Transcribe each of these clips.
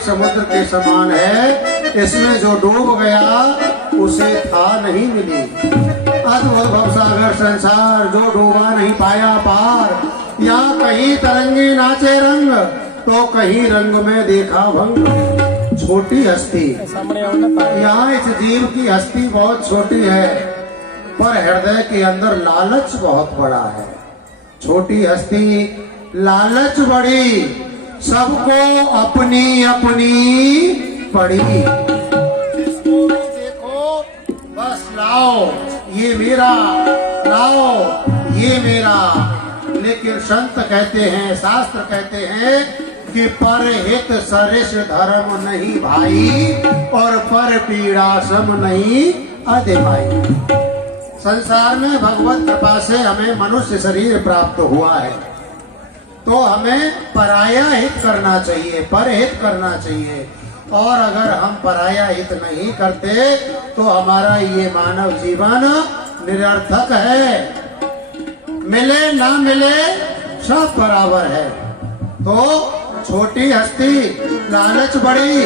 एक समुद्र के समान है, इसमें जो डूब गया उसे था नहीं मिली। अद्भुत भवसागर संसार, जो डूबा नहीं पाया पार। यहाँ कहीं तरंगे नाचे रंग, तो कहीं रंग में देखा भंग। छोटी हस्ती, यहाँ इस जीव की हस्ती बहुत छोटी है, पर हृदय के अंदर लालच बहुत बड़ा है। छोटी हस्ती, लालच बड़ी, सबको अपनी अपनी पड़ी। जिसको भी देखो बस लाओ ये मेरा, लाओ ये मेरा। लेकिन संत कहते हैं, शास्त्र कहते हैं कि परहित सरिस धर्म नहीं भाई, और पर पीड़ा सम नहीं अधे भाई। संसार में भगवत कृपा से हमें मनुष्य शरीर प्राप्त हुआ है, तो हमें पराया हित करना चाहिए, परहित करना चाहिए। और अगर हम पराया हित नहीं करते तो हमारा ये मानव जीवन निरर्थक है। मिले ना मिले सब बराबर है। तो छोटी हस्ती, लालच बड़ी,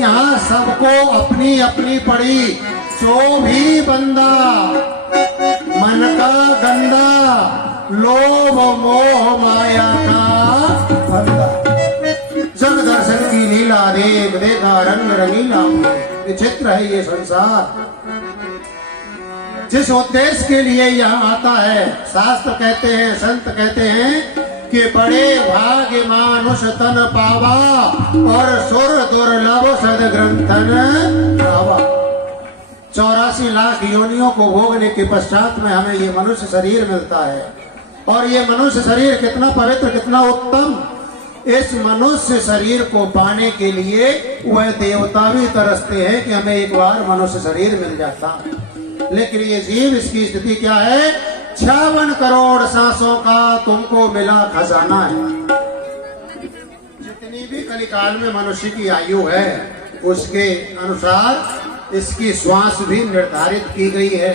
यहाँ सबको अपनी अपनी पड़ी। जो भी बंदा मन का गंदा, लोभ मोह माया का फंदा। जग दर्शन की लीला देख, देखा रंग रंगीला, विचित्र है ये संसार। जिस उद्देश्य के लिए यहाँ आता है, शास्त्र कहते हैं, संत कहते हैं कि बड़े भाग्य मानुष तन पावा, और सुर दुर्लभ सद ग्रंथन गावा। 84 लाख योनियों को भोगने के पश्चात में हमें ये मनुष्य शरीर मिलता है। और ये मनुष्य शरीर कितना पवित्र, कितना उत्तम। इस मनुष्य शरीर को पाने के लिए वह देवता भी तरसते हैं कि हमें एक बार मनुष्य शरीर मिल जाता। लेकिन ये जीव, इसकी स्थिति क्या है? 56 करोड़ सांसों का तुमको मिला खजाना है। जितनी भी कलिकाल में मनुष्य की आयु है, उसके अनुसार इसकी श्वास भी निर्धारित की गई है,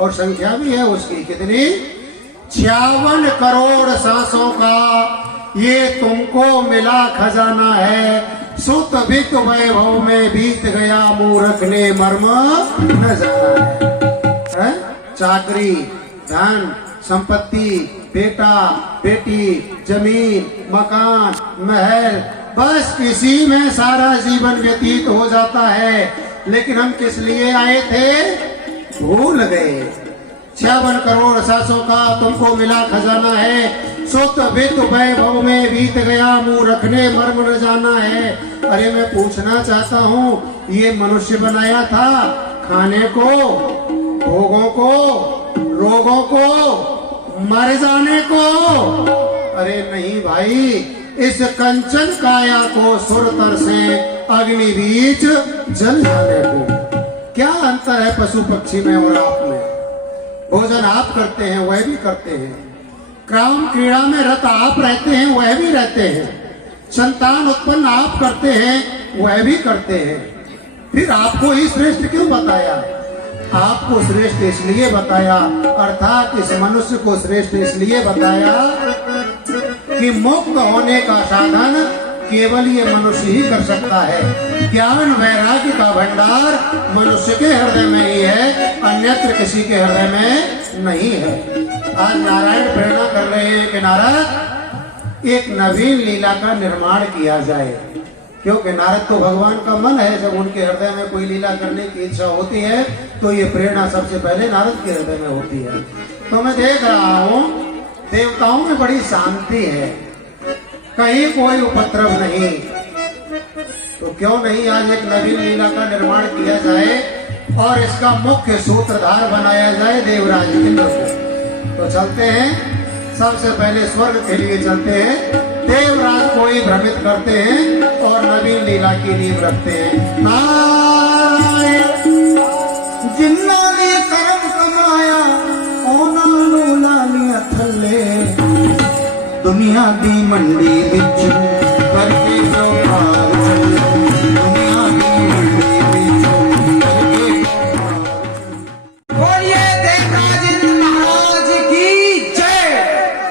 और संख्या भी है उसकी। कितनी? 56 करोड़ सांसों का ये तुमको मिला खजाना है। सुत वित्त वैभव में बीत गया, मूर्ख ने मर्म न जाना है। चाकरी, धन, संपत्ति, बेटा, बेटी, जमीन, मकान, महल, बस इसी में सारा जीवन व्यतीत हो जाता है। लेकिन हम किस लिए आए थे? भूल गए। 56 करोड़ सांसों का तुमको मिला खजाना है। सुत वित्त वैभव में बीत गया, मूर्ख ने मर्म न जाना है। अरे मैं पूछना चाहता हूँ, ये मनुष्य बनाया था खाने को, भोगों को, रोगों को, मर जाने को? अरे नहीं भाई, इस कंचन काया को सुरतर से अग्नि बीच जल जाने को। क्या अंतर है पशु पक्षी में और आप में? भोजन आप करते हैं, वह भी करते हैं। काम क्रीड़ा में रत आप रहते हैं, वह भी रहते हैं। संतान उत्पन्न आप करते हैं, वह भी करते हैं। फिर आपको ही श्रेष्ठ क्यों बताया? आपको श्रेष्ठ इसलिए बताया, अर्थात इस मनुष्य को श्रेष्ठ इसलिए बताया कि मुक्त होने का साधन केवल ये मनुष्य ही कर सकता है। ज्ञान वैराग्य का भंडार मनुष्य के हृदय में ही है, अन्यत्र किसी के हृदय में नहीं है। आज नारायण प्रेरणा कर रहे हैं कि नारद, एक नवीन लीला का निर्माण किया जाए। क्योंकि नारद तो भगवान का मन है, जब उनके हृदय में कोई लीला करने की इच्छा होती है तो ये प्रेरणा सबसे पहले नारद के हृदय में होती है। तो मैं देख रहा हूँ देवताओं में बड़ी शांति है, कहीं कोई उपद्रव नहीं। तो क्यों नहीं आज एक नवीन लीला का निर्माण किया जाए और इसका मुख्य सूत्रधार बनाया जाए देवराज इंद्र को। तो चलते हैं, सबसे पहले स्वर्ग के लिए चलते हैं। देवराज को ही भ्रमित करते हैं और नवीन लीला की नींव रखते हैं। नारायण जिन्ना ने कर्म कमाया ओना लोला लिया थले, दुनिया दी मंडी विच करके जो भाग चले, दुनिया दी मंडी विच करके। बोलिए देवराज इंद्र महाराज की जय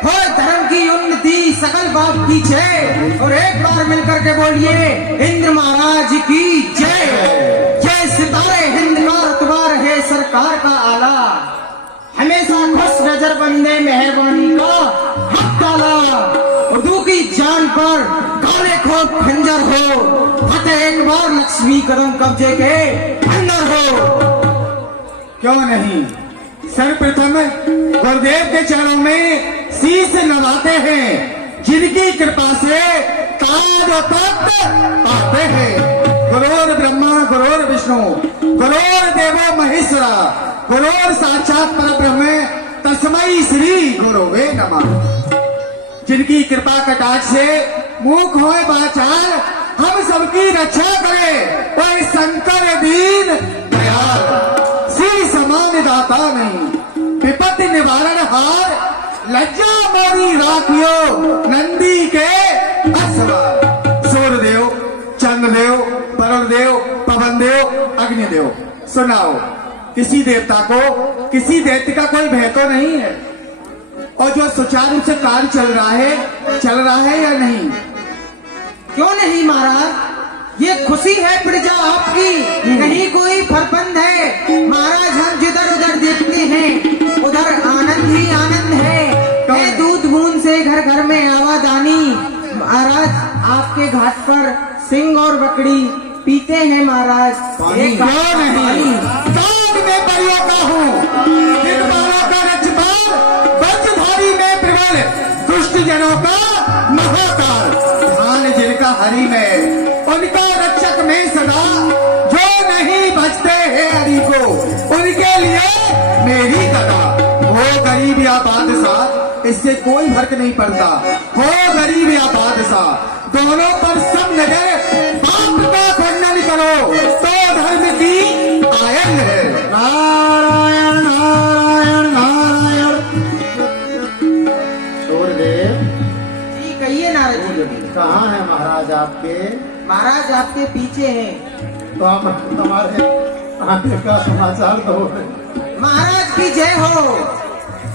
हो। धर्म की उन्नति, सकल बाप की जय, और एक बार मिलकर के बोलिए इंद्र महाराज की जय। जय सितारे हिंद का रुतबा रहे सरकार का आला, हमेशा खुश नजर बंदे मेहरबानी का हक डाला। उर्दू की जान पर काले खोप खंजर हो, फतेह एक बार लक्ष्मी कदम कब्जे के अंदर हो। क्यों नहीं, सर्वप्रथम गुरुदेव के चरणों में शीश नवाते हैं, जिनकी कृपा से ताज और तख्त पाते हैं। गुरुर ब्रह्मा गुरुर विष्णु गुरुर देवो महेश्वरा, गुरुर साक्षात परब्रह्म तस्मै श्री गुरुवे नमः। जिनकी कृपा कटाक्ष से मुख होए बाचार, हम सबकी रक्षा करे वह शंकर दीन दयाल। श्री समान दाता नहीं, विपत्ति निवारण हार, लज्जा मोरी राखियो नंदी के असवार। सूर्यदेव, चंद्रदेव, वरुण देव, पवन देव, अग्निदेव, सुनाओ किसी देवता को, किसी दैत्य का कोई भय तो नहीं है? और जो सुचारू रूप से कार्य चल रहा है या नहीं? क्यों नहीं महाराज, ये खुशी है प्रजा आपकी, कहीं कोई फरपंद है महाराज। हम जिधर उधर देखते हैं उधर आनंद ही आनंद है। ये दूध बूंद से घर घर में आवाजानी, महाराज आपके घाट पर सिंह और बकरी पीते हैं महाराज। एक क्यों नहीं, दाग में परियों का हूँ, दिन वालों का रक्षपाल, वज्रधारी में प्रबल, दुष्ट जनों का महाकाल। ध्यान जिनका हरि में, उनका रक्षक में सदा, जो नहीं बचते हैं हरि को, उनके लिए मेरी कथा। हो गरीब या बादशाह, इससे कोई फर्क नहीं पड़ता। हो गरीब या बादशाह, दोनों पर सब नजर बाप का खंडन करो तो धर्म की आयन है। नारायण नारायण नारायण। सूर्यदेव जी कहिए नारद जी। कहाँ है महाराज आपके? महाराज आपके पीछे हैं। तो आप हमारे आने का समाचार दो। महाराज की जय हो।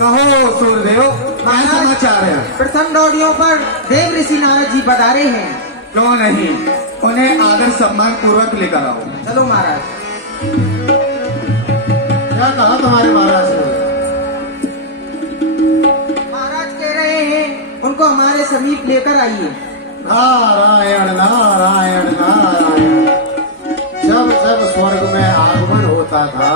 कहो सूर्यदेव, क्या समाचार है? प्रथम डोरियों पर देव ऋषि नारद जी पधारे हैं। क्यों नहीं, उन्हें आदर सम्मान पूर्वक लेकर आओ। चलो महाराज। क्या कहा तुम्हारे महाराज ने? महाराज कह रहे हैं उनको हमारे समीप लेकर आइए। नारायण नारायण नारायण। जब जब स्वर्ग में आगमन होता था,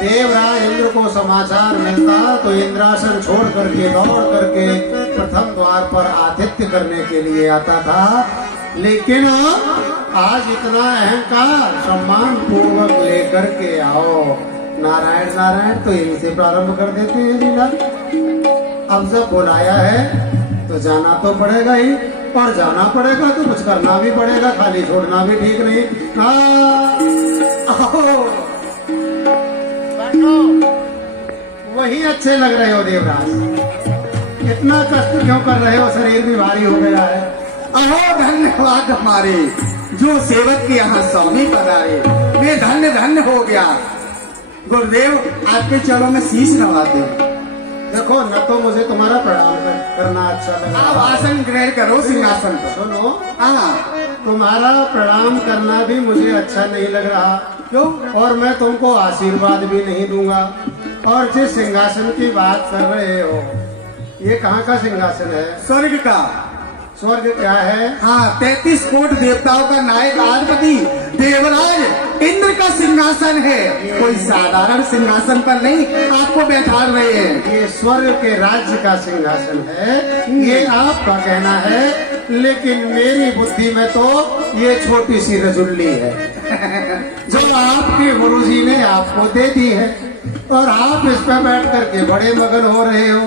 देवराज इंद्र को समाचार मिलता तो इंद्रासन छोड़ करके दौड़ करके प्रथम द्वार पर आतिथ्य करने के लिए आता था। लेकिन आज इतना अहंकार, सम्मान पूर्वक लेकर के आओ। नारायण नारायण तो इनसे प्रारंभ कर देते हैं लीला। अब जब बुलाया है तो जाना तो पड़ेगा ही, और जाना पड़ेगा तो कुछ करना भी पड़ेगा, खाली छोड़ना भी ठीक नहीं। वही अच्छे लग रहे हो देवराज, इतना कष्ट क्यों कर रहे हो? शरीर भी भारी हो गया है। अहो धन्यवाद हमारे, जो सेवक के यहाँ स्वामी पधारे, मैं धन्य धन्य हो गया। गुरुदेव आपके चरणों में शीश नवाते। देखो न तो मुझे तुम्हारा प्रणाम करना अच्छा लगा। आप आसन ग्रहण करो सिंहासन पर। सुनो, हाँ, तुम्हारा प्रणाम करना भी मुझे अच्छा नहीं लग रहा। क्यों? और मैं तुमको आशीर्वाद भी नहीं दूंगा। और जिस सिंहासन की बात कर रहे हो, ये कहाँ का सिंहासन है? स्वर्ग का। स्वर्ग क्या है? हाँ, 33 कोट देवताओं का नायक आधिपति देवराज इंद्र का सिंहासन है। कोई साधारण सिंहासन पर नहीं आपको बैठा रहे हैं। ये स्वर्ग के राज्य का सिंहासन है, ये आपका कहना है। लेकिन मेरी बुद्धि में तो ये छोटी सी रजुल्ली है जो आपके गुरुजी ने आपको दे दी है, और आप इस पर बैठ करके बड़े मगन हो रहे हो।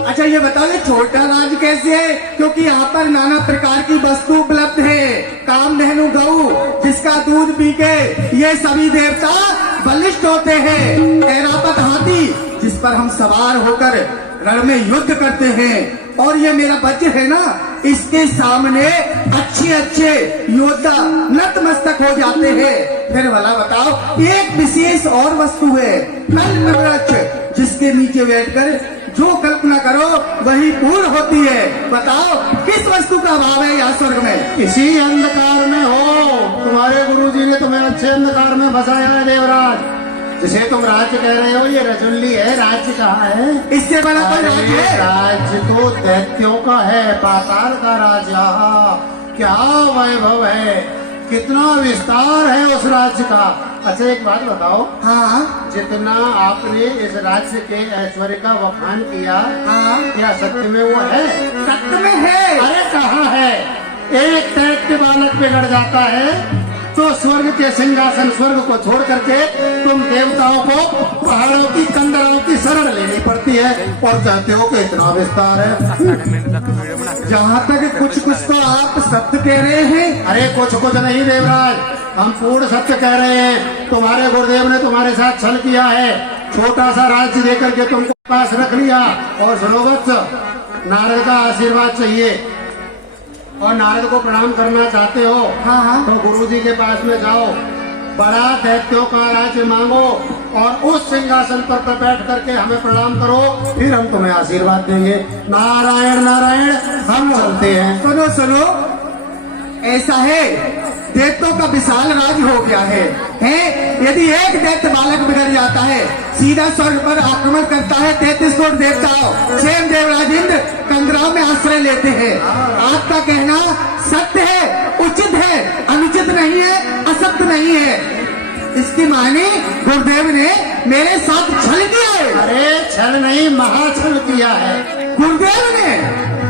अच्छा ये बताओ, ये छोटा राज कैसे है? क्योंकि यहाँ पर नाना प्रकार की वस्तु उपलब्ध है। कामधेनु गऊ, जिसका दूध पी के ये सभी देवता बलिष्ठ होते हैं। ऐरावत हाथी, जिस पर हम सवार होकर रण में युद्ध करते हैं। और ये मेरा वज्र है ना, इसके सामने अच्छे अच्छे योद्धा नतमस्तक हो जाते हैं। फिर भला बताओ, एक विशेष और वस्तु है, कल्प वृक्ष, जिसके नीचे बैठकर जो कल्पना करो वही पूर्ण होती है। बताओ किस वस्तु का अभाव है यहाँ स्वर्ग में? इसी अंधकार में हो। तुम्हारे गुरुजी ने तुम्हें अच्छे अंधकार में फंसाया है देवराज। जिसे तुम राज्य कह रहे हो ये रजुल्ली है, राज्य कहाँ है? इससे बड़ा कोई राज्य अरे है? राज्य तो दैत्यों का है, पाताल का राजा। क्या वैभव है, कितना विस्तार है उस राज्य का। अच्छा एक बात बताओ, हाँ जितना आपने इस राज्य के ऐश्वर्य का वखान किया, हाँ क्या सत्य में वो है? सत्य में है। अरे कहाँ है? एक दैत्य बालक बिगड़ जाता है तो स्वर्ग के सिंहासन स्वर्ग को छोड़ करके तुम देवताओं को पहाड़ों की कंदराओं की शरण लेनी पड़ती है, और दैत्यों के इतना विस्तार है। जहाँ तक कुछ कुछ तो आप सत्य कह रहे हैं। अरे कुछ कुछ नहीं देवराज, हम पूर्ण सत्य कह रहे हैं। तुम्हारे गुरुदेव ने तुम्हारे साथ छल किया है, छोटा सा राज्य देकर के तुमको पास रख लिया। और सुनो वत्स, नारद का आशीर्वाद चाहिए और नारद को प्रणाम करना चाहते हो, हाँ हाँ तो गुरुजी के पास में जाओ, बड़ा दैत्यों का राज्य मांगो और उस सिंहासन पर बैठ करके हमें प्रणाम करो, फिर हम तुम्हें आशीर्वाद देंगे। नारायण नारायण, हम चलते हैं। सुनो सुनो, ऐसा है दैत्यों का विशाल राज हो गया है, यदि एक दैत्य बालक बिगड़ जाता है सीधा स्वर्ग पर आक्रमण करता है। 33 करोड़ देवताओं स्वयं देवराज इंद्र कंदराओं में आश्रय लेते हैं। आपका कहना सत्य है, उचित है, अनुचित नहीं है, असत्य नहीं है। इसकी माने गुरुदेव ने मेरे साथ छल किया है। अरे छल नहीं, महाछल किया है गुरुदेव ने।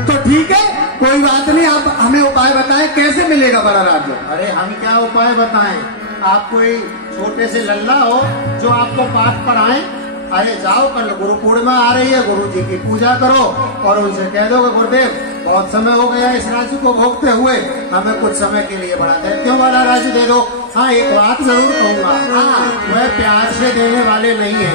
तो ठीक है, कोई बात नहीं, आप हमें उपाय बताएं कैसे मिलेगा बड़ा राज्य। अरे हम क्या उपाय बताएं? आप कोई छोटे से लल्ला हो जो आपको पाठ पढ़ाएं? अरे जाओ, कल गुरु पूर्णिमा आ रही है, गुरु जी की पूजा करो और उनसे कह दो कि गुरुदेव बहुत समय हो गया इस राज्य को भोगते हुए, हमें कुछ समय के लिए बड़ा दैत्यों वाला राज्य दे दो। हाँ एक बात जरूर कहूंगा, हाँ वह प्यार से देने वाले नहीं है,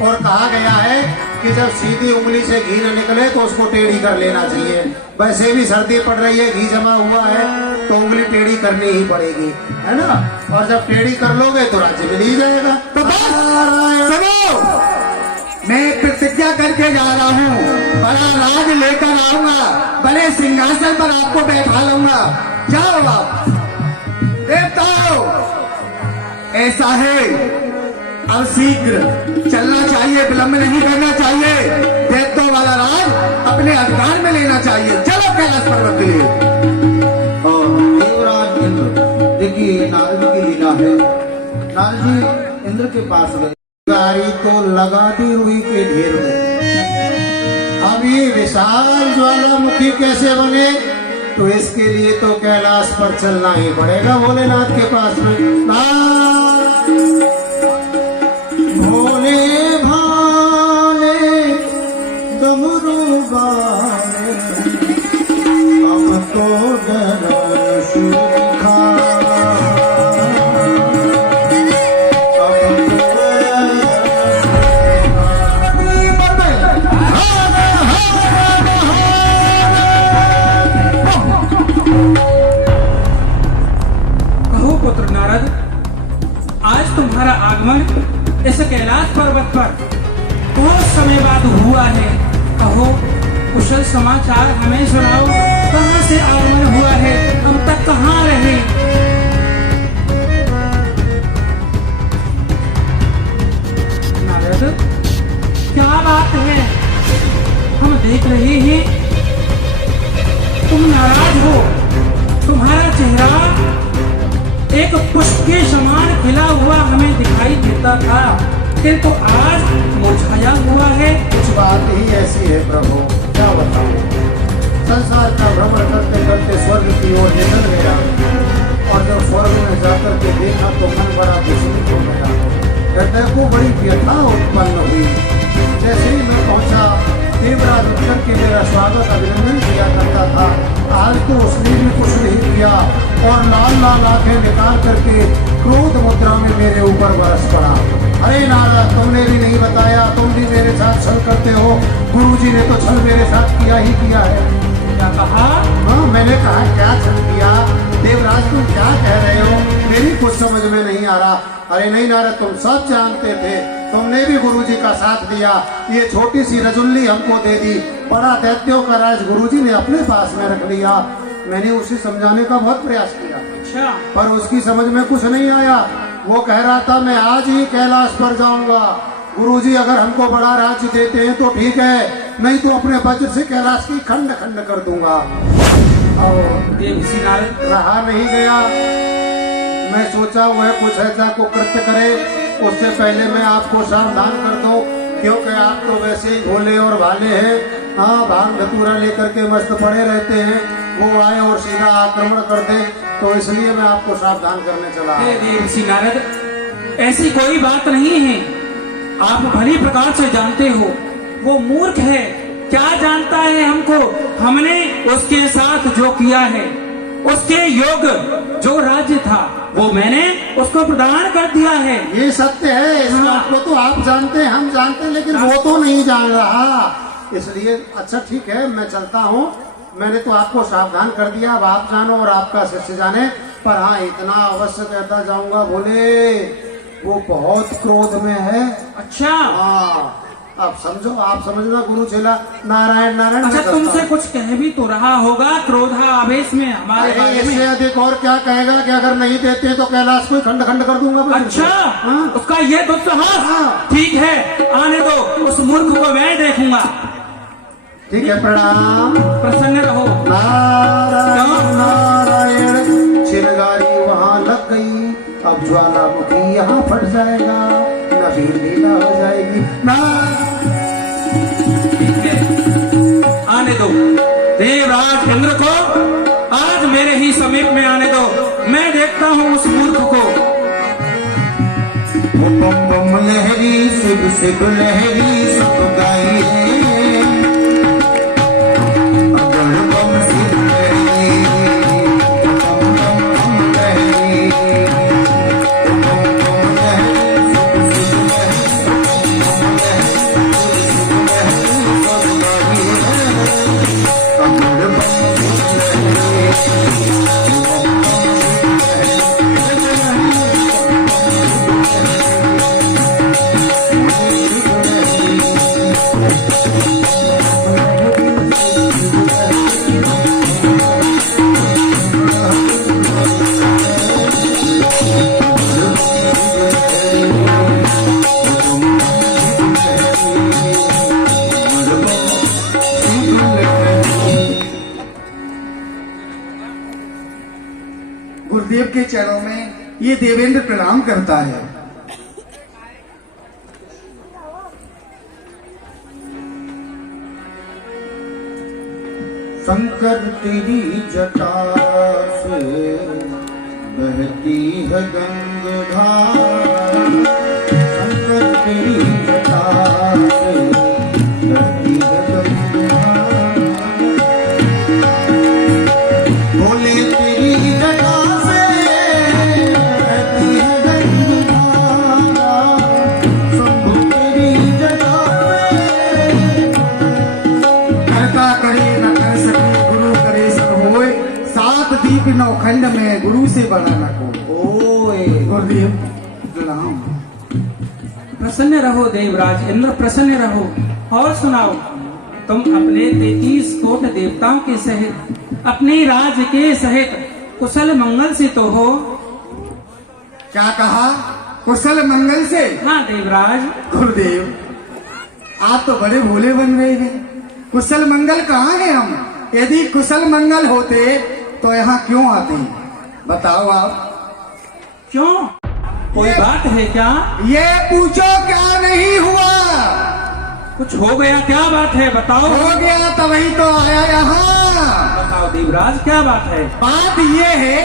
और कहा गया है कि जब सीधी उंगली से घी न निकले तो उसको टेढ़ी कर लेना चाहिए। वैसे भी सर्दी पड़ रही है, घी जमा हुआ है तो उंगली टेढ़ी करनी ही पड़ेगी, है ना? और जब टेढ़ी कर लोगे तो राज्य मिल ही जाएगा। तो बस सुनो, मैं प्रतिज्ञा करके जा रहा हूँ, बड़ा राज लेकर आऊंगा, बड़े सिंहासन पर आपको बैठा लूंगा। जाओ आप देवताओं, ऐसा है अब शीघ्र चलना चाहिए, विलंब नहीं करना चाहिए। दैत्यों वाला राज अपने अधिकार में लेना चाहिए। चलो कैलाश पर्वत के लिए। और देवराज इंद्र, देखिए नारद की लीला है। नारद जी इंद्र के पास गए, गाड़ी तो लगा दी रुई के ढेर में। अब ये विशाल ज्वालामुखी कैसे बने? तो इसके लिए तो कैलाश पर चलना ही पड़ेगा भोलेनाथ के पास में। भोले भाले डमरू बाले, अब तो डर सूखा, पुत्र नारद, आज तुम्हारा आगमन इस कैलाश पर्वत पर बहुत समय बाद हुआ है। कहो कुशल समाचार हमें सुनाओ, कहाँ से आगमन हुआ है, अब तक कहाँ रहे? नारद क्या बात है, हम देख रहे हैं तुम नाराज हो, तुम्हारा चेहरा एक पुष्प के समान खिला हुआ हमें दिखाई देता था, किंतु आज मुरझाया हुआ है। कुछ बात ही ऐसी है प्रभु, क्या बताऊं। संसार का भ्रमण करते करते स्वर्ग की ओर निकल गया, और जब स्वर्ग में जाकर के देखा तो मन बड़ा विचलित हो गया, हृदय को बड़ी व्यथा उत्पन्न हुई। जैसे ही मैं पहुंचा, देवराज उत्तर के मेरा स्वागत अभिनंदन किया करता था, आज तो उसने भी कुछ नहीं किया और लाल लाल आंखें निकाल करके क्रोध मुद्रा में मेरे ऊपर बरस पड़ा। अरे नारद, तुमने भी नहीं बताया, तुम भी मेरे साथ छल करते हो। गुरुजी ने तो छल मेरे साथ किया ही किया है। क्या कहा? हाँ मैंने कहा क्या छल किया? देवराज तुम क्या कह रहे हो, मेरी कुछ समझ में नहीं आ रहा। अरे नहीं नारद, तुम सब जानते थे, तुमने भी गुरुजी का साथ दिया, ये छोटी सी रजुल्ली हमको दे दी, बड़ा दैत्यों का राज गुरुजी ने अपने पास में रख लिया। मैंने उसे समझाने का बहुत प्रयास किया, अच्छा, पर उसकी समझ में कुछ नहीं आया। वो कह रहा था मैं आज ही कैलाश पर जाऊंगा, गुरुजी अगर हमको बड़ा राज्य देते हैं तो ठीक है, नहीं तो अपने वज्र से कैलाश की खंड खंड कर दूंगा। और देवर्षि नारद, रहा नहीं गया, मैं सोचा वह कुछ ऐसा को कृत्य करे, उससे पहले मैं आपको सावधान कर दूं, क्योंकि आप तो वैसे ही भोले और भाले हैं। हाँ, भांग धतूरा लेकर के मस्त पड़े रहते हैं, वो आए और सीधा आक्रमण कर दे, तो इसलिए मैं आपको सावधान करने चला। हे देवर्षि नारद, ऐसी कोई बात नहीं है। आप भली प्रकार से जानते हो वो मूर्ख है, क्या जानता है हमको। हमने उसके साथ जो किया है, उसके योग जो राज्य था वो मैंने उसको प्रदान कर दिया है। ये सत्य है, इस बात को तो आप जानते हैं, हम जानते हैं, लेकिन वो तो नहीं जान रहा। इसलिए अच्छा ठीक है, मैं चलता हूँ, मैंने तो आपको सावधान कर दिया, अब आप जानो और आपका शिष्य जाने। पर हाँ, इतना अवश्य कहता जाऊंगा, बोले वो बहुत क्रोध में है। अच्छा, हाँ, अब समझो, आप समझना गुरु चेला नारायण नारायण। अच्छा, मैं चलता तुमसे हूँ। कुछ कह भी तो रहा होगा क्रोधा आवेश में हमारे अरे बारे इससे में। अधिक और क्या कहेगा कि अगर नहीं देते तो कैलाश को खंड खंड कर दूंगा मैं। अच्छा, हाँ। उसका ये दुस्साहस। हाँ। ठीक है, आने दो, उस मूर्ख को मैं देखूंगा। ठीक है, प्रणाम। प्रसन्न रहो। नारायण नारायण, चिनगारी वहाँ लग गई, अब ज्वालामुखी यहाँ फट जाएगा, नबी लीला हो जाएगी। ठीक है, आने दो देवराज इंद्र को, आज मेरे ही समीप में आने दो, मैं देखता हूँ उस मूर्ख को। बम बम लहरी शिव शिव लहरी सब गाई रे, अगर बम शिव लहरी, बम बम बम लहरी, बम बम लहरी शिव शिव लहरी, बम लहरी सब गाई रे, अगर बम शिव लहरी। गुरुदेव के चरणों में ये देवेंद्र प्रणाम करता है। शंकर तेरी जटा से बहती है गंगाधार, शंकर तेरी जटा से बहती है गंगाधार, भोले तेरी जटा से बहती है गंगाधार, शंभु तेरी जटा से। करता करे न कर सके गुरु करे सब होए, सात दीप नौखंड में गुरु से बड़ा न को। ओए गुरुदेव प्रणाम। प्रसन्न रहो देवराज इंद्र, प्रसन्न रहो। और सुनाओ, तुम अपने 33 कोट देवताओं के सहित, अपने राज्य के सहित कुशल मंगल से तो हो। क्या कहा? कुशल मंगल से? हाँ देवराज। गुरुदेव आप तो बड़े भोले बन रहे हैं, कुशल मंगल कहाँ है हम? यदि कुशल मंगल होते तो यहाँ क्यों आते? बताओ आप। क्यों, कोई बात है क्या? ये पूछो क्या नहीं हुआ? कुछ हो गया, क्या बात है बताओ। हो गया तभी तो आया यहाँ। बताओ देवराज, क्या बात है? बात ये है,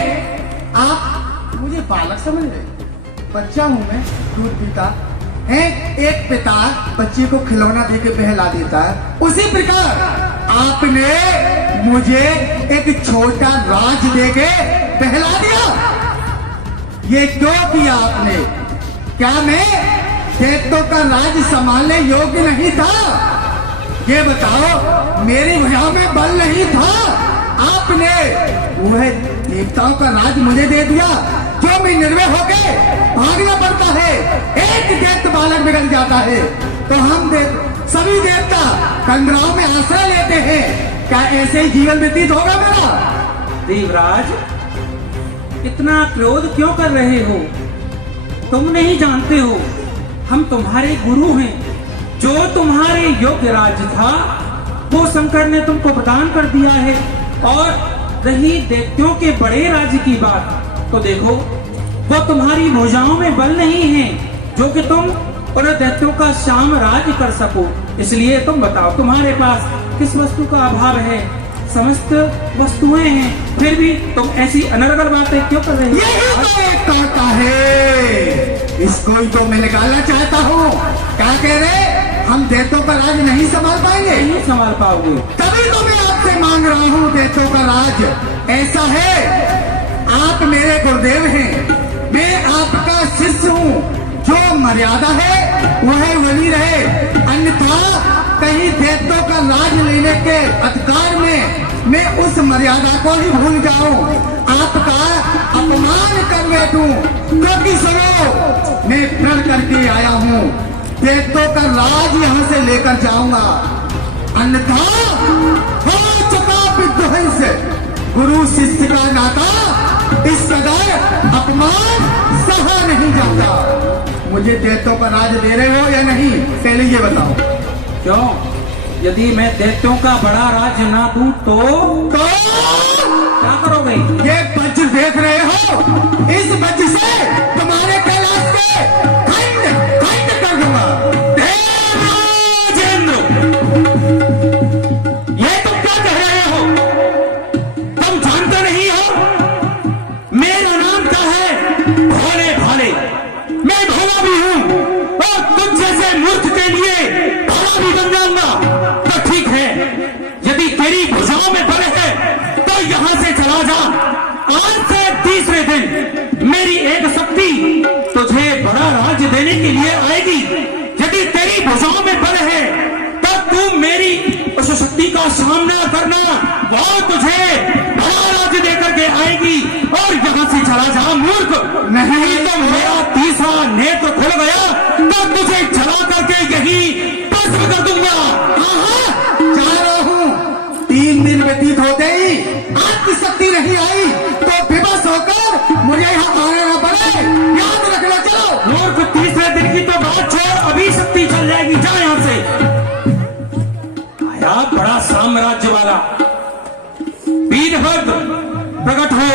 आप मुझे बालक समझ रहे, बच्चा हूँ मैं, दूध पीता है, एक पिता बच्चे को खिलौना देके बहला देता है, उसी प्रकार आपने मुझे एक छोटा राज देके बहला दिया। ये क्यों किया आपने? क्या मैं दैत्यों का राज संभालने योग्य नहीं था? ये बताओ, मेरी भुजा में बल नहीं था? आपने वह देवताओं का राज मुझे दे दिया, जो मैं निर्भय होके भागना पड़ता है। एक दैत्य बालक बिगड़ जाता है तो हम सभी देवता कंदराओं में आश्रय लेते हैं। क्या ऐसे ही जीवन व्यतीत होगा मेरा? देवराज, इतना क्रोध क्यों कर रहे हो? तुम नहीं जानते हो हम तुम्हारे गुरु हैं। जो तुम्हारे योग्य राज्य था वो शंकर ने तुमको प्रदान कर दिया है। और रही दैत्यों के बड़े राज्य की बात, तो देखो वो तुम्हारी भुजाओं में बल नहीं है जो कि तुम उन दैत्यों का साम्राज्य कर सको। इसलिए तुम बताओ, तुम्हारे पास किस वस्तु का अभाव है? समस्त वस्तुएं हैं, फिर भी तुम ऐसी अनर्गल बातें क्यों कर रहे हो? यही तो एक कांटा है, इसको ही तो मैं निकालना चाहता हूँ। क्या कह रहे? हम दैत्यों का राज नहीं संभाल पाएंगे? नहीं संभाल पाओगे। तभी तो मैं आपसे मांग रहा हूँ दैत्यों का राज। ऐसा है, आप मेरे गुरुदेव हैं, मैं आपका शिष्य हूँ। जो मर्यादा है वह बनी रहे, अन्यथा कहीं दैत्यों का राज लेने के अधिकार में मैं उस मर्यादा को ही भूल जाऊं, आपका अपमान कर बैठूं। क्योंकि सुनो, मैं प्रण करके आया हूं, दैत्यों का राज यहां से लेकर जाऊंगा, अन्यथा हो चुका विध्वंस। गुरु शिष्य का नाता इस कदर अपमान सहा नहीं जाता। मुझे दैत्यों का राज दे रहे हो या नहीं, पहले ये बताओ। क्यों? यदि मैं दैत्यों का बड़ा राज्य ना दूं तो क्या करोगे? ये वज्र देख रहे हो, इस वज्र से तुम्हारे कैलाश के खंड खंड कर दूंगा। देवराजेंद्र, ये तुम क्या कह रहे हो? तुम जानते नहीं हो मेरा नाम क्या है? भोले भाले। मैं भोला भी हूं और तुम जैसे मूर्ख के लिए भोला भी बन जाऊंगा। तो ठीक है, यदि तेरी भुजाओं में बल है तो यहां से चला जा। आज से तीसरे दिन मेरी एक शक्ति तुझे बड़ा राज्य देने के लिए आएगी। यदि तेरी भुजाओं में बल है तब तू मेरी उस शक्ति का सामना करना, वो तुझे बड़ा राज्य देकर के आएगी। और यहाँ से चला जा मूर्ख, नहीं तो मेरा तीसरा नेत्र खुल गया तो तुझे जला करके यही भस्म कर दूंगा। जा रहा हूँ। 3 दिन व्यतीत होते ही आपकी शक्ति नहीं आई तो विवश होकर मुझे यहाँ आना न पड़े, याद रखना। चलो मूर्ख, तीसरे दिन की तो बात छोड़, अभी शक्ति चल जाएगी। जा यहाँ से। आया बड़ा साम्राज्य वाला, वीरभद्र प्रकट हो।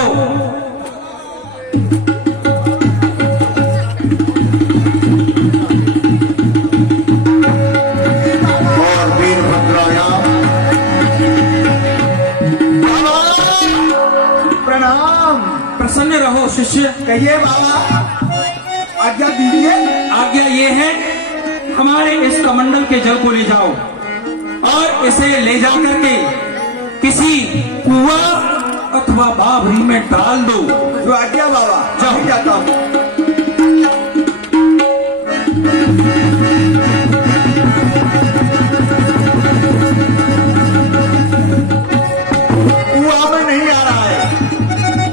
और वीरभद्र आया। प्रणाम। प्रसन्न रहो शिष्य। कहिए बाबा, आज्ञा दीजिए। आज्ञा ये है, हमारे इस कमंडल के जल को ले जाओ और इसे ले जाकर के किसी कुआं अथवा बावरी में डाल दो। जो आज्ञा बाबा, जाओ। जाता हूँ। कुआं में नहीं आ रहा है।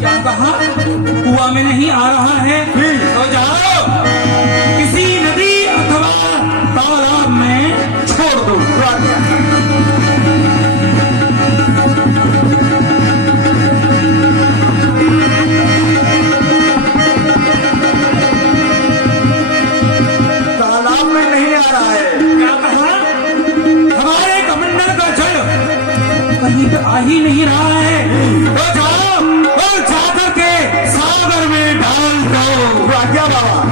क्या कहा? कुआं में नहीं आ रहा है? तो जाओ किसी नदी अथवा तालाब में छोड़ दो। तालाब में नहीं आ रहा है। क्या कहा? हमारे कमंडल का जल कहीं पे आ ही नहीं रहा है। तो जाओ और जाकर के सागर में डाल दो। आज्ञा बाबा।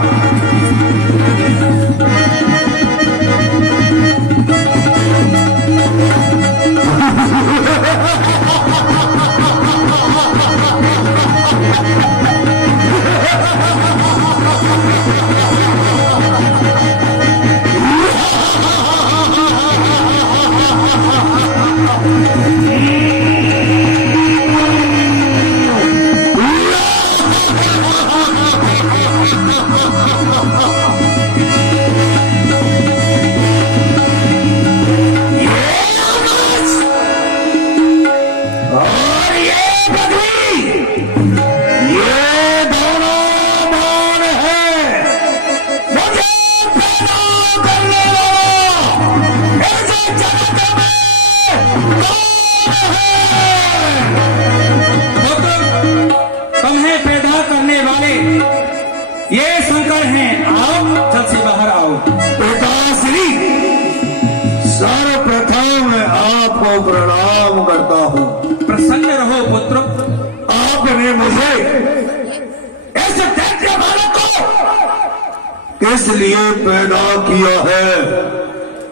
किस लिए पैदा किया है,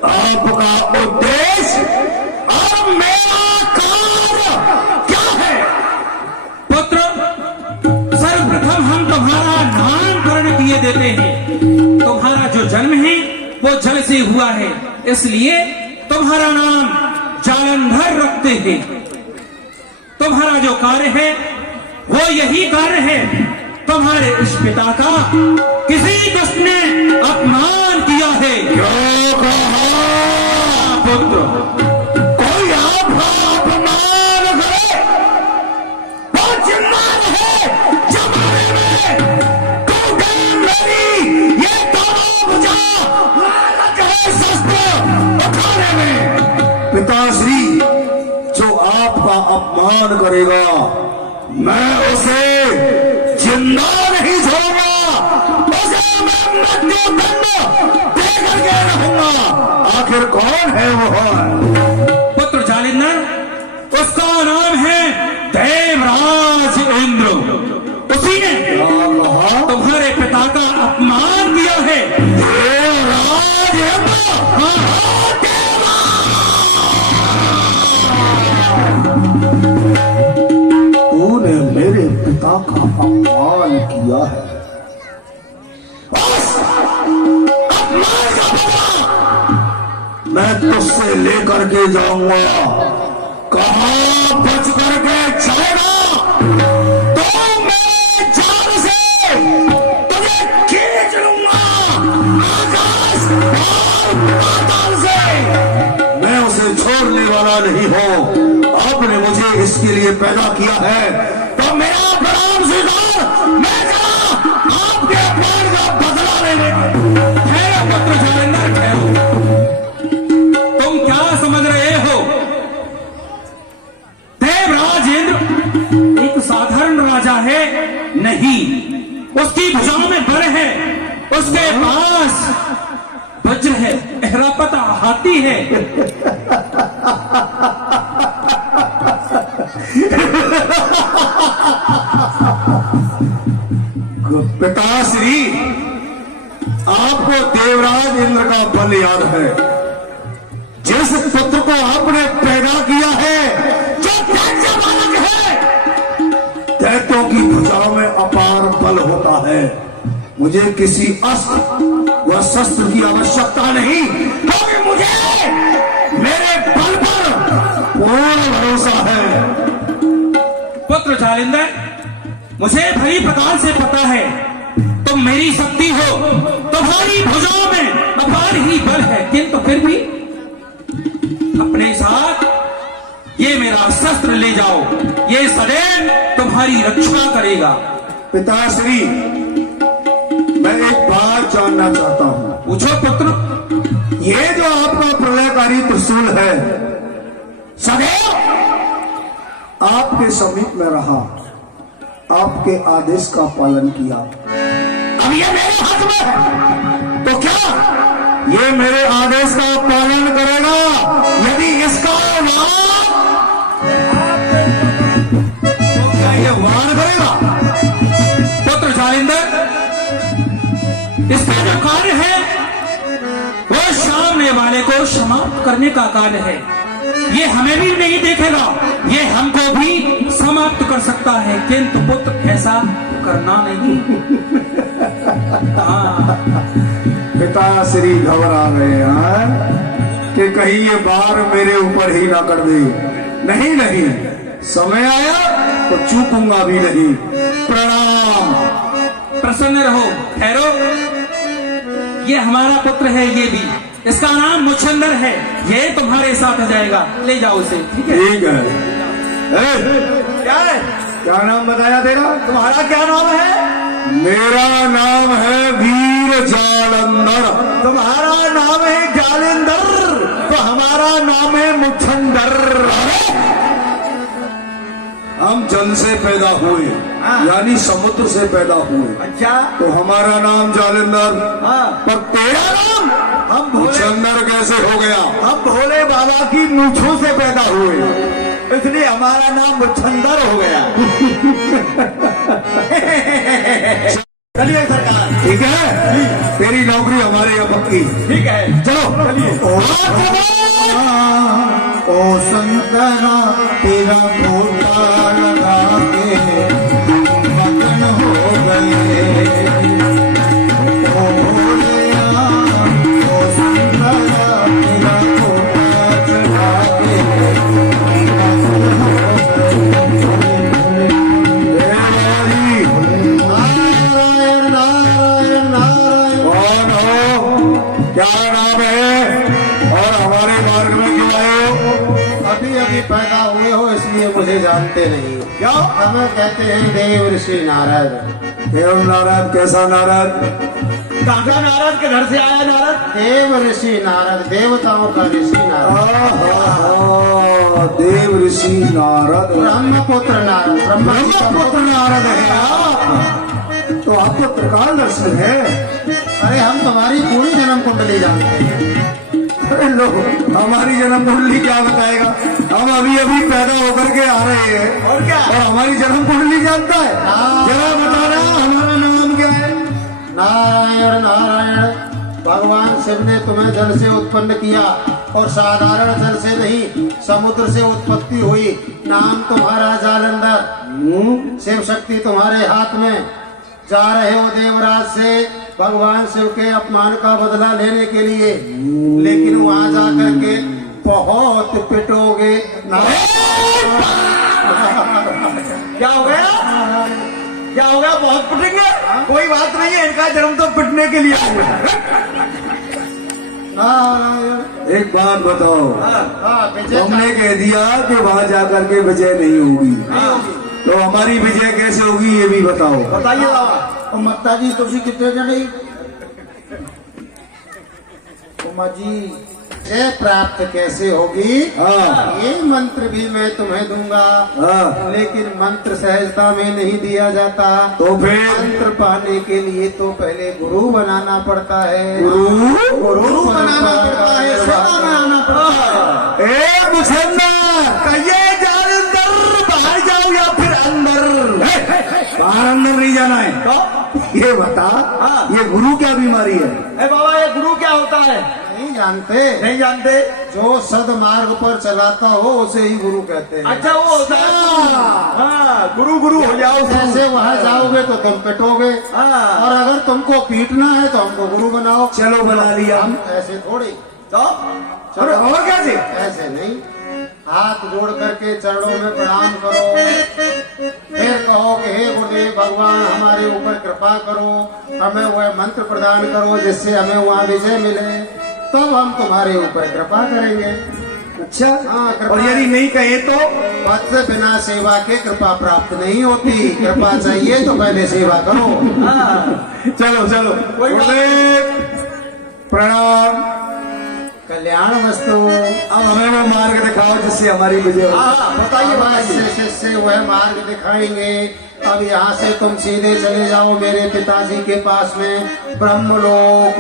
आपका उद्देश्य और मेरा कार्य क्या है? पुत्र, सर्वप्रथम हम तुम्हारा नामकरण किए देते हैं। तुम्हारा जो जन्म है वो जल से हुआ है, इसलिए तुम्हारा नाम जालंधर रखते हैं। तुम्हारा जो कार्य है वो यही कार्य है, तुम्हारे इस पिता का किसी दुष्ट ने अपमान किया है। क्यों कहा पुत्र, कोई आपका अपमान करे वो जिम्मेदार है जमाने में, क्योंकि मेरी ये दोनों भुजा लालच है शस्त्र उठाने में। पिताश्री, जो आपका अपमान करेगा मैं उसे जिंदा नहीं छोड़ूंगा, उसे मैं मृत्युदंड दे करके रहूंगा। आखिर कौन है वो? पुत्र जालिंदर, उसका नाम है देवराज इंद्र। उसी ने तुम्हारे पिता का अपमान किया है। देवराज इंद्र? हाँ, तूने मेरे पिता का अपमान किया है। बस, अपमान का बदला मैं तुझसे लेकर के जाऊंगा। कहां बच करके जाएगा तो मैं जान से तुझे खींच लूंगा, आकाश और पाताल से। मैं उसे छोड़ने वाला नहीं हूं। आपने मुझे इसके लिए पैदा किया है तो मेरा प्रणाम स्वीकार। मैं चला आपके अपमान का बदला लेने। ठहरो पुत्र जालिंदर, ठहरो। तुम क्या समझ रहे हो? देवराज इंद्र एक साधारण राजा है नहीं, उसकी भुजाओं में बल है, उसके पास वज्र है, ऐरावत हाथी है। पिताश्री, आपको देवराज इंद्र का बल याद है। जिस पुत्र को आपने पैदा किया है, जो दैत्य बालक है, दैत्यों की भुजाओं में अपार बल होता है। मुझे किसी अस्त्र व शस्त्र की आवश्यकता नहीं, क्योंकि मुझे मेरे बल पर पूर्ण भरोसा है। पुत्र जालिंदर, मुझे भली प्रकार से पता है तुम मेरी शक्ति हो, तुम्हारी भुजाओं में अपार ही बल है, किंतु फिर भी अपने साथ ये मेरा शस्त्र ले जाओ, ये सदैव तुम्हारी रक्षा करेगा। पिताश्री, मैं एक बात जानना चाहता हूं। पूछो पुत्र। ये जो आपका प्रलयकारी त्रिशूल है, सदैव आपके समीप में रहा, आपके आदेश का पालन किया। अब ये मेरे हाथ में है, तो क्या ये मेरे आदेश का पालन करेगा? यदि इसका तो क्या ये वार करेगा? पुत्र जालिंदर, इसका जो कार्य है वो सामने वाले को समाप्त करने का कार्य है। ये हमें भी नहीं देखेगा, ये हमको भी समाप्त कर सकता है, किंतु पुत्र ऐसा करना नहीं। हाँ। पिताश्री घबरा गए हैं कि कहीं ये बार मेरे ऊपर ही ना कर दे। नहीं नहीं, समय आया तो चूकूंगा भी नहीं। प्रणाम। प्रसन्न रहो, ठहरो। ये हमारा पुत्र है, ये भी, इसका नाम मुछंदर है, ये तुम्हारे साथ जाएगा, ले जाओ उसे। ठीक है? ठीक है। क्या है? क्या नाम बताया तेरा? तुम्हारा क्या नाम है? मेरा नाम है वीर जालंधर। तुम्हारा नाम है जालिंदर, तो हमारा नाम है मुछंदर। हम जल से पैदा हुए, हाँ। यानी समुद्र से पैदा हुए, अच्छा, तो हमारा नाम जालिंदर। हाँ। पर तेरा नाम हम भोले मुछंदर कैसे हो गया? हम भोले बाबा की मूछों से पैदा हुए, इसलिए हमारा नाम मुछंदर हो गया। चलिए सरकार। ठीक है, तेरी नौकरी हमारे यहाँ पक्की। ठीक है, चलो चलिए। ओ संतरा तेरा फोटा लगा के मगन हो गए। ओ भोलेया, ओ संतरा तेरा फोटा चढ़ा के मगन हो गए। नारायण नारायण नारायण। कौन हो, क्या नाम है और हमारे मार्ग में क्यों आए हो? अभी अभी पैदा हुए हो इसलिए मुझे जानते नहीं। क्या? हमें कहते हैं देव ऋषि नारद। देव नारद? कैसा नारद? कहाँ नारद? के घर से आया नारद? देव ऋषि नारद, देवताओं का ऋषि नारद। देव ऋषि नारद, ब्रह्मपुत्र नारद, ब्रह्मपुत्र नारद है आप। तो आपको त्रिकालदर्शी है। अरे हम तुम्हारी पूरी जन्म कुंडली जानते हैं। अरे लो, हमारी जन्म कुंडली क्या बताएगा? हम अभी अभी पैदा होकर के आ रहे हैं और क्या, और हमारी जन्म कुंडली जानता है? जरा बताना हमारा नाम क्या है? नारायण नारायण। भगवान शिव ने तुम्हें जल से उत्पन्न किया और साधारण जल से नहीं, समुद्र से उत्पत्ति हुई। नाम तुम्हारा जालंधर। शिव शक्ति तुम्हारे हाथ में। जा रहे हो देवराज से भगवान शिव के अपमान का बदला लेने के लिए, लेकिन वहां जाकर के बहुत पिटोगे। क्या हो गया? क्या हो गया? बहुत पिटेंगे? कोई बात नहीं है, इनका जन्म तो पिटने के लिए हुआ है। नारायण। एक बात बताओ, विजय तुमने कह दिया कि वहां जाकर के विजय नहीं होगी, तो हमारी विजय कैसे होगी ये भी बताओ। बताइए बाबा। मत्ता जी तुसी कितने जने? उमा जी जय प्राप्त कैसे होगी? हाँ। ये मंत्र भी मैं तुम्हें दूंगा, हाँ। लेकिन मंत्र सहजता में नहीं दिया जाता। तो फिर मंत्र पाने के लिए तो पहले गुरु बनाना पड़ता है। गुरु बनाना पड़ता है, सेवा में आना पड़ता है। ए मुसलमान, कहिए जालंधर बाहर जाओ या फिर अंदर? बाहर अंदर नहीं जाना है। तो ये बता, ये गुरु क्या बीमारी है? ए बाबा, ये गुरु क्या होता है? नहीं जानते? नहीं जानते। जो सदमार्ग पर चलाता हो उसे ही गुरु कहते हैं। अच्छा, वो होता है। हाँ, गुरु गुरु हो जाओ। जैसे वहाँ जाओगे तो तुम पिटोगे, और अगर तुमको पीटना है तो हमको गुरु बनाओ। चलो बना लिया। हम ऐसे थोड़ी। तो चलो बाबा, कैसे? ऐसे नहीं, हाथ जोड़ करके चरणों में प्रणाम करो, फिर कहो कि हे गुरुदेव भगवान हमारे ऊपर कृपा करो, हमें वह मंत्र प्रदान करो जिससे हमें वहाँ विजय मिले, तब हम तुम्हारे ऊपर कृपा करेंगे। अच्छा, हाँ, कृपा। और यदि नहीं कहे तो? पद से बिना सेवा के कृपा प्राप्त नहीं होती। कृपा चाहिए तो पहले सेवा करो। चलो चलो, प्रणाम। कल्याण वस्तु। अब हमें वो मार्ग दिखाओ जिससे हमारी विजय हो। बताइए। शिष्य वह मार्ग दिखाएंगे। अब यहाँ से तुम सीधे चले जाओ मेरे पिताजी के पास में ब्रह्मलोक।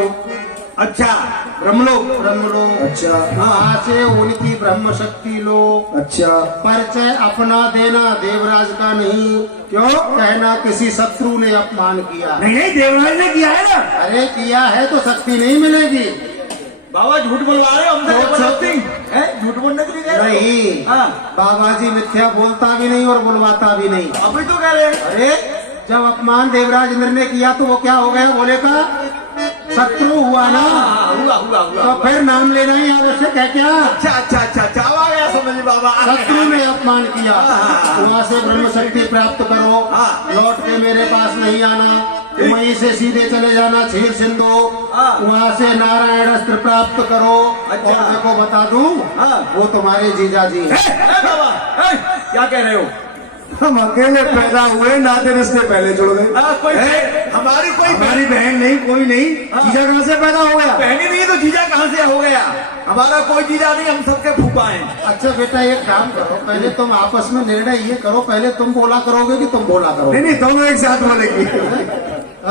अच्छा, ब्रह्मलोक। ब्रह्मलोक। अच्छा। वहाँ से उनकी ब्रह्म शक्ति लो। अच्छा। परिचय अपना देना, देवराज का नहीं। क्यों? कहना किसी शत्रु ने अपमान किया। नहीं नहीं, देवराज ने किया है ना। अरे किया है तो शक्ति नहीं मिलेगी। बाबा झूठ बोलवा रहे हो हमसे? झूठ बोलने के लिए कह रहे हो? नहीं, बाबा जी मिथ्या बोलता भी नहीं और बुलवाता भी नहीं। अभी तो कह रहे हैं। अरे जब अपमान देवराज इंद्र ने किया तो वो क्या हो गया? बोले का शत्रु हुआ ना। हुआ। तो फिर नाम लेना ही आवश्यक है क्या? अच्छा अच्छा अच्छा अच्छा, आ गया समझ बाबा। शत्रु ने अपमान किया। वहाँ से ब्रह्म शक्ति प्राप्त करो, लौट के मेरे पास नहीं आना। वहीं से सीधे चले जाना क्षीर सिंधु। वहाँ से नारायण अस्त्र प्राप्त करो। और देखो बता दूं, वो तुम्हारे जीजा जी हैं। बाबा क्या कह रहे हो? हम अकेले पैदा हुए, नाते रिश्ते पहले जुड़ गए। हमारी बहन नहीं, कोई नहीं। जीजा कहाँ से पैदा हो गया? बहन ही नहीं तो जीजा कहाँ से हो गया? हमारा कोई जीजा नहीं, हम सबके फूफा हैं। अच्छा बेटा एक काम करो, पहले तुम आपस में निर्णय ये करो, पहले तुम बोला करोगे कि तुम बोला करोगे? नहीं, दोनों एक साथ बोलेंगे।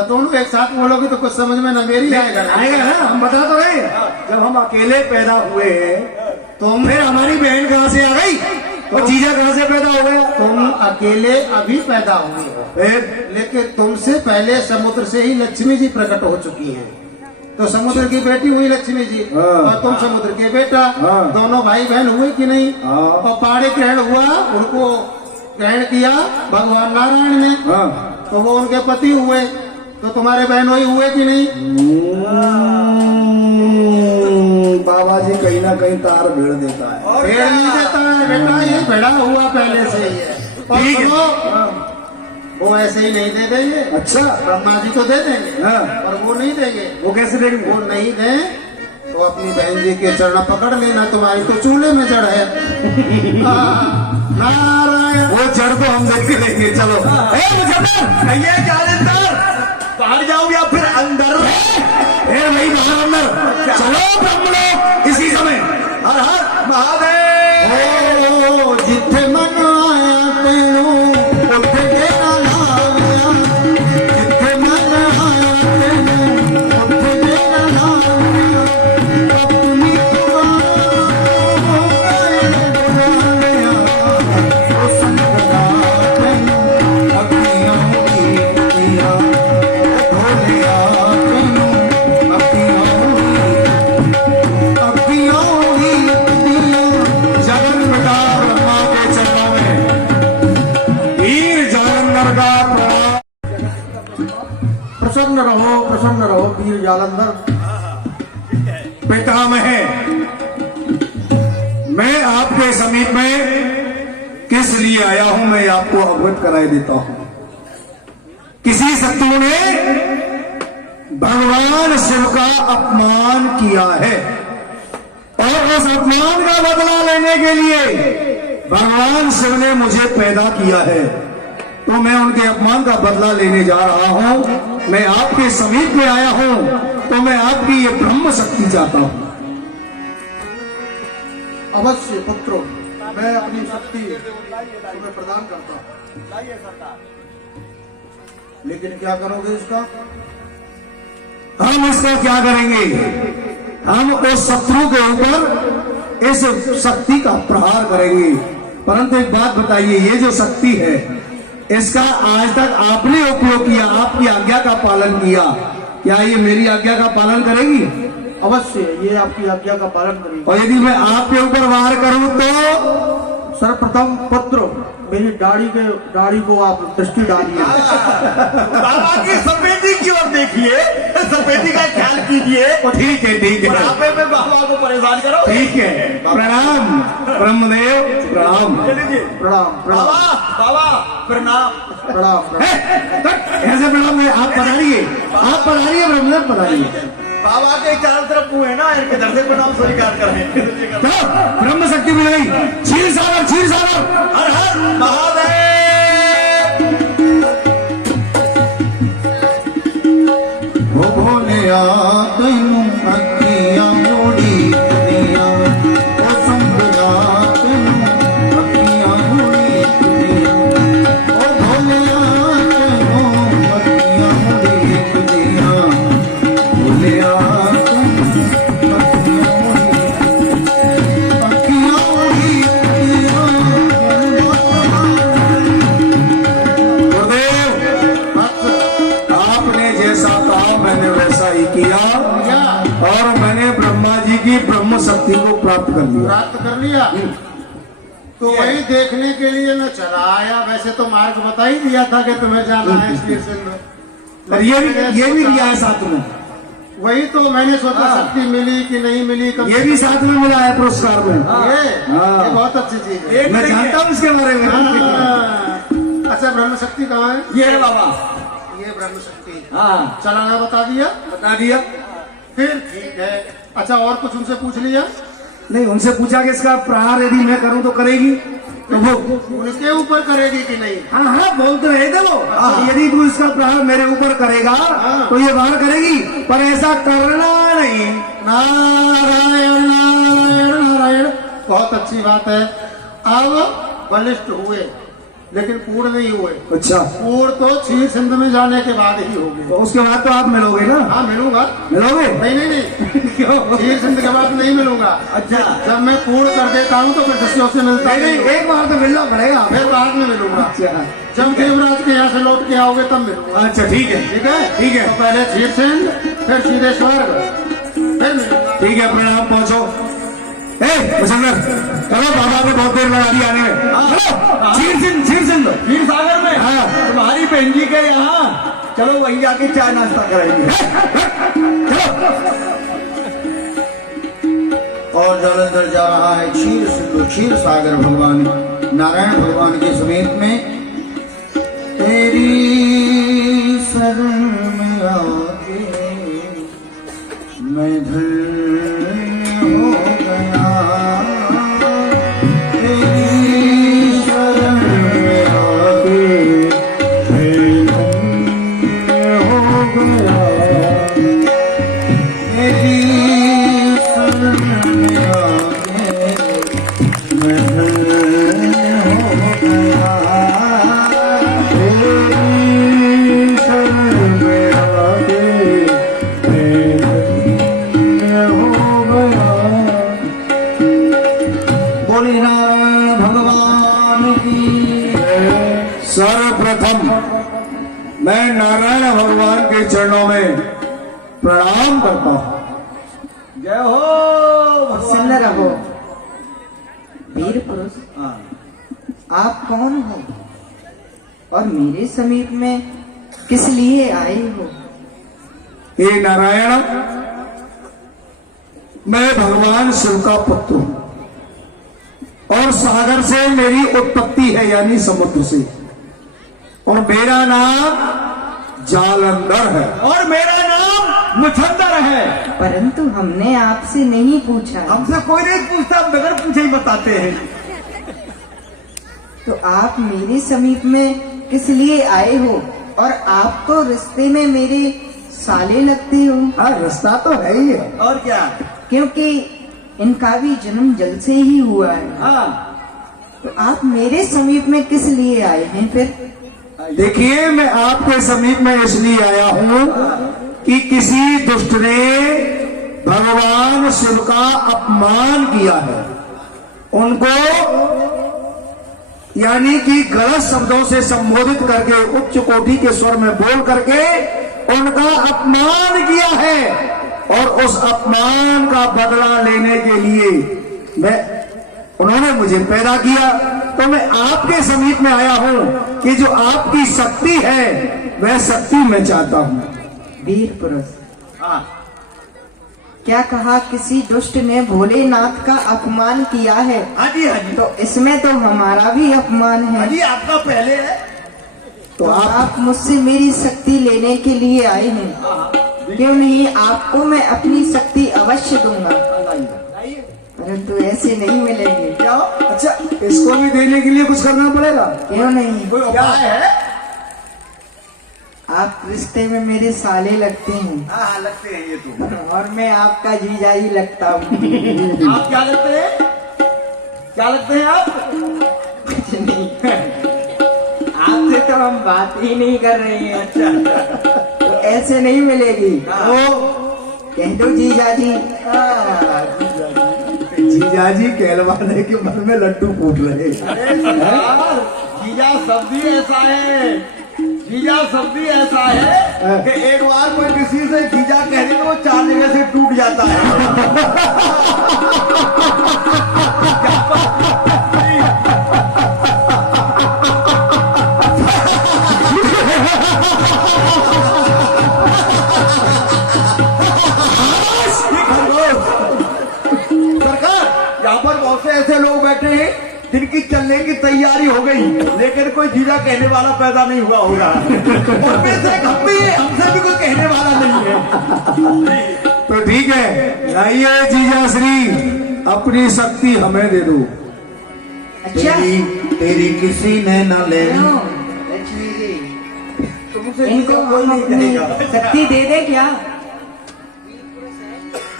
दोनों एक साथ बोलोगे तो कुछ समझ में न मेरी आएगा ना। हम बता तो रहे, जब हम अकेले पैदा हुए हैं तो फिर हमारी बहन कहाँ से आ गई? वो जीजा कहाँ से पैदा हो गया? तुम अकेले अभी पैदा हुए हो, फिर लेकिन तुमसे पहले समुद्र से ही लक्ष्मी जी प्रकट हो चुकी हैं। तो समुद्र की बेटी हुई लक्ष्मी जी, हाँ। और तुम समुद्र के बेटा, हाँ। दोनों भाई बहन हुए कि नहीं? हाँ। और पाड़े ग्रहण हुआ, उनको ग्रहण किया भगवान नारायण ने, हाँ। तो वो उनके पति हुए। तो तुम्हारे बहनोई हुए कि नहीं? बाबा जी कहीं ना कहीं तार भिड़ देता है। भेड़ नहीं देता है बेटा, ये भेड़ा हुआ पहले से ही है। और ठीक है। सुनो, वो ऐसे ही नहीं दे देंगे, अच्छा, ब्रह्मा जी को दे देंगे, हाँ। और वो नहीं देंगे। वो कैसे देंगे? वो नहीं दे तो अपनी बहन जी के चरण पकड़ लेना, तुम्हारी तो चूल्हे में जड़ है। नारायण। वो जड़ तो हम देख के लेंगे। चलो ये जालेंदर बाहर जाओ या फिर अंदर? भाई बाहर अंदर चलो ब्रह्म लोग इसी समय। हर हर महादेव। ओ जिथे मन आया तेनू उथे डेरा लाया, जिथे मन आया तेनू उथे डेरा लाया, अपनी दुआया ओ संगदा तेनू अखियां की दिया, भोलिया तेनू अखियां की दिया। जगन पिता ब्रह्मा के चरणों में वीर जालंधर का प्रणाम। प्रसन्न रहो वीर जालंधर। पितामह, मैं आपके समीप में किस लिए आया हूं मैं आपको अवगत कराई देता हूं। किसी शत्रु ने भगवान शिव का अपमान किया है, और उस अपमान का बदला लेने के लिए भगवान शिव ने मुझे पैदा किया है। तो मैं उनके अपमान का बदला लेने जा रहा हूं। मैं आपके समीप में आया हूं, तो मैं आपकी ये ब्रह्म शक्ति चाहता हूं। अवश्य पुत्रो, मैं अपनी शक्ति तुम्हें प्रदान करता हूँ, लेकिन क्या करोगे इसका? हम इसका क्या करेंगे? हम उस शत्रु के ऊपर इस शक्ति का प्रहार करेंगे। परंतु एक बात बताइए, ये जो शक्ति है इसका आज तक आपने उपयोग किया, आपकी आज्ञा का पालन किया, क्या ये मेरी आज्ञा का पालन करेगी? अवश्य ये आपकी आज्ञा का पालन करेगी। और यदि मैं आपके ऊपर वार करूं तो? सर्वप्रथम पुत्र, मेरी दाढ़ी को आप दृष्टि डालिए। बाबा की सफेदी की ओर देखिए, सफेदी का ख्याल कीजिए। ठीक है, ठीक है, बुढ़ापे में बाबा को परेशान करो। ठीक है। प्रणाम ब्रह्मदेव, प्रणाम। प्रणाम प्रणाम बाबा बाबा प्रणाम। प्रणाम। ऐसे प्रणाम है? आप पधारिए, आप पधारिए ब्रह्मदेव, पधारिए। बाबा के चारों तरफ मुंह है ना, इनके दर से प्रणाम स्वीकार करें। तो ब्रह्म शक्ति मिल गई। क्षीर सागर, क्षीर सागर। हर हर महादेव। ओ भोलिया तेनू अखियां मोड़ी दिया, ओ संगदा तेनू अखियां मोड़ी दिया, ओ भोलिया तेनू अखियां मोड़ी दिया, भोलिया तेनू अखियां मोड़ी दिया। गुरुदेव, आपने जैसा कहा मैंने वैसा ही किया, और मैंने ब्रह्मा जी की ब्रह्म शक्ति को प्राप्त कर लिया। प्राप्त कर लिया। तो वही देखने के लिए मैं चला आया। वैसे तो मार्ग बता ही दिया था कि तुम्हें जाना है स्टेशन में, और ये भी लिया है साथ में। वही तो मैंने सोचा शक्ति मिली कि नहीं मिली। कम ये भी साथ में मिला है पुरस्कार में। ये बहुत अच्छी चीज है। मैं जानता हूँ इसके बारे में। हाँ। अच्छा, ब्रह्म शक्ति कहाँ है? ये है बाबा। ये ब्रह्म शक्ति हाँ, चलाना बता दिया। बता दिया। फिर ठीक है। अच्छा, और कुछ उनसे पूछ लिया? नहीं, उनसे पूछा कि इसका प्रहार यदि मैं करूं तो करेगी? तो वो उनके ऊपर करेगी कि नहीं? हाँ हाँ बोलते रहे थे वो। यदि तू इसका प्रहार मेरे ऊपर करेगा तो ये वार करेगी, पर ऐसा करना नहीं। नारायण नारायण नारायण। बहुत अच्छी बात है। अब बलिष्ठ हुए लेकिन पूर्ण नहीं हुए। अच्छा, पूर्ण तो क्षीर सिंधु में जाने के बाद ही होंगे। तो उसके बाद तो आप मिलोगे ना? हाँ मिलूंगा। मिलोगे? नहीं क्यों? क्षीर सिंधु के बाद नहीं मिलूंगा। अच्छा, जब मैं पूर्ण कर देता हूँ तो फिर शिष्यों से मिलता नहीं नहीं, एक बार तो मिलना पड़ेगा। फिर बाद में मिलूंगा। अच्छा जब देवराज के यहाँ से लौट के आओगे तब मिलूंगा। अच्छा, ठीक है ठीक है ठीक है तो पहले क्षीर सिंध, फिर सीधे स्वर्ग, फिर मिलूंगा। ठीक है, प्रणाम। पहुंचो। मुसन्नर, चलो, बाबा ने बहुत देर लगा दी आने में। चलो, क्षीर सिंध क्षीर सागर में हाँ। तुम्हारी बहन जी के यहाँ, चलो वहीं जाके चाय नाश्ता कराएंगे। और जलंधर जा रहा है क्षीर सिंधु क्षीर सागर भगवान नारायण भगवान के समीप में। तेरी शरण में आके मैं धन्य हो गया, तेरी शरण में आके मैं धन्य हो गया, तेरी शरण में आके मैं धन्य हो गया, तेरी शरण में आके मैं धन्य हो गया। बोली नारायण भगवान की। सर्वप्रथम मैं नारायण भगवान के चरणों में प्रणाम करता हूँ। जय हो प्रसन्न रहो वीर पुरुष। आप कौन हो और मेरे समीप में किस लिए आए हो? हे नारायण, मैं भगवान शिव का पुत्र हूं और सागर से मेरी उत्पत्ति है, यानी समुद्र से, और मेरा नाम जालंधर है और मेरा नाम मुछंदर है। परंतु हमने आपसे नहीं पूछा। हमसे कोई नहीं पूछता, बगैर पूछे ही बताते हैं। तो आप मेरे समीप में किस लिए आए हो? और आप तो रिश्ते में मेरे साले लगते हो। हाँ, रास्ता तो है ही है। और क्या? क्योंकि इनका भी जन्म जल से ही हुआ है। हाँ, तो आप मेरे समीप में किस लिए आए हैं फिर? देखिए, मैं आपके समीप में इसलिए आया हूं कि किसी दुष्ट ने भगवान शिव का अपमान किया है, उनको यानी कि गलत शब्दों से संबोधित करके, उच्च कोटि के स्वर में बोल करके उनका अपमान किया है, और उस अपमान का बदला लेने के लिए उन्होंने मुझे पैदा किया। तो मैं आपके समीप में आया हूं कि जो आपकी शक्ति है वह शक्ति मैं चाहता हूं। वीर पुरुष, हाँ, क्या कहा? किसी दुष्ट ने भोलेनाथ का अपमान किया है। हाँ जी, हाँ जी, तो इसमें तो हमारा भी अपमान हाँ है। जी, आपका पहले है। तो आप मुझसे मेरी शक्ति लेने के लिए आए हैं। क्यों नहीं, आपको मैं अपनी शक्ति अवश्य दूंगा, परंतु ऐसे नहीं मिलेंगे। क्या? अच्छा, इसको भी देने के लिए कुछ करना पड़ेगा? क्यों नहीं? कोई उपाय है? आप रिश्ते में मेरे साले लगते हैं हाँ हाँ, लगते हैं ये तो। और मैं आपका जीजा ही लगता हूँ। आप क्या लगते हैं? क्या लगते हैं आप? कुछ नहीं, आपसे तो हम बात ही नहीं कर रहे हैं। अच्छा, तो ऐसे नहीं मिलेगी। तो कह दो जीजा जी। जीजाजी कहलवाने के मन में लड्डू फूट रहे। अरे सरकार, जीजा शब्द ही ऐसा है, जीजा शब्द ही ऐसा है कि एक बार कोई किसी से जीजा कह दे तो वो 4 जगह से टूट जाता है। सरकार, यहाँ पर बहुत से ऐसे लोग बैठे हैं जिनकी चलने की तैयारी हो गई, लेकिन कोई जीजा कहने वाला पैदा नहीं हुआ होगा। उनमें से हम भी हैं, हमसे भी कोई कहने वाला नहीं है। तो ठीक है, लाइए जीजा श्री, अपनी शक्ति हमें दे दो। अच्छा, तेरी किसी ने न ले। क्यों? लक्ष्मी जी, इनको हम अपनी शक्ति दे दे क्या?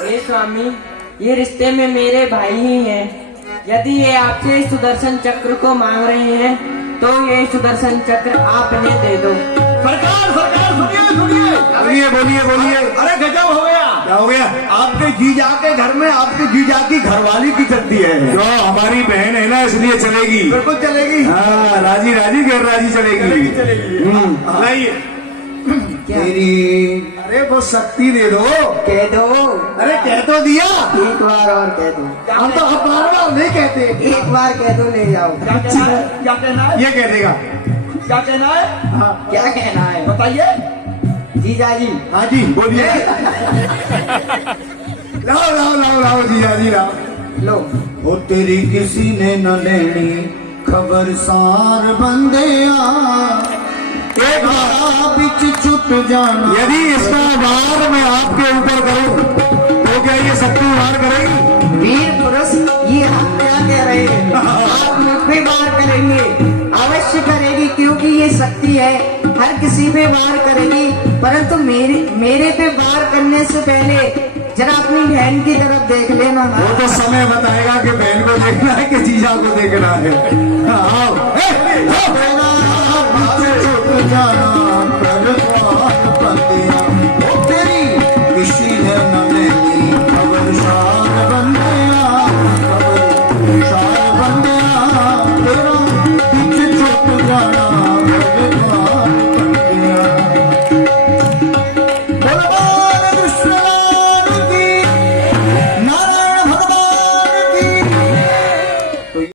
हे स्वामी, ये रिश्ते में मेरे भाई ही हैं। यदि ये आपसे सुदर्शन चक्र को मांग रहे हैं तो ये सुदर्शन चक्र आपने दे दो। सरकार सरकार सुनिए सुनिए। बोलिए बोलिए बोलिए। अरे गजब हो गया। क्या हो गया? आपके जीजा के घर में आपके जीजा की घरवाली की चलती है। जो हमारी बहन है ना इसलिए चलेगी। बिल्कुल चलेगी। हाँ, राजी राजी गैर राजी चलेगी। चलेगी। लाइए तेरी अरे वो शक्ति दे दो। कह दो, अरे कह तो दिया। एक बार और कह दो, हम तो अब बार बार नहीं कहते। एक बार कह दो, ले जाओ। क्या कहना है? क्या कहना है? ये कह देगा। क्या कहना है? क्या कहना है? बताइए। जीजा जी, हाँ जी बोलिए। लाओ लाओ लाओ लाओ जीजा जी लाओ। लो। ओ तेरी किसी ने न लेनी खबर सार बंदिया एक बार बिच छुट जाना। यदि इसका वार मैं आपके ऊपर करूं तो क्या ये शक्ति वार करेगी? वीर पुरुष, ये हम क्या कह रहे हैं? आप मुझ पे वार करेंगे, अवश्य करेगी, क्योंकि ये शक्ति है, हर किसी पे वार करेगी। परंतु मेरे पे वार करने से पहले जरा अपनी बहन की तरफ देख लेना। वो तो समय बताएगा कि बहन को देखना है कि जीजा को देखना है। आओ। बिच छुट जाना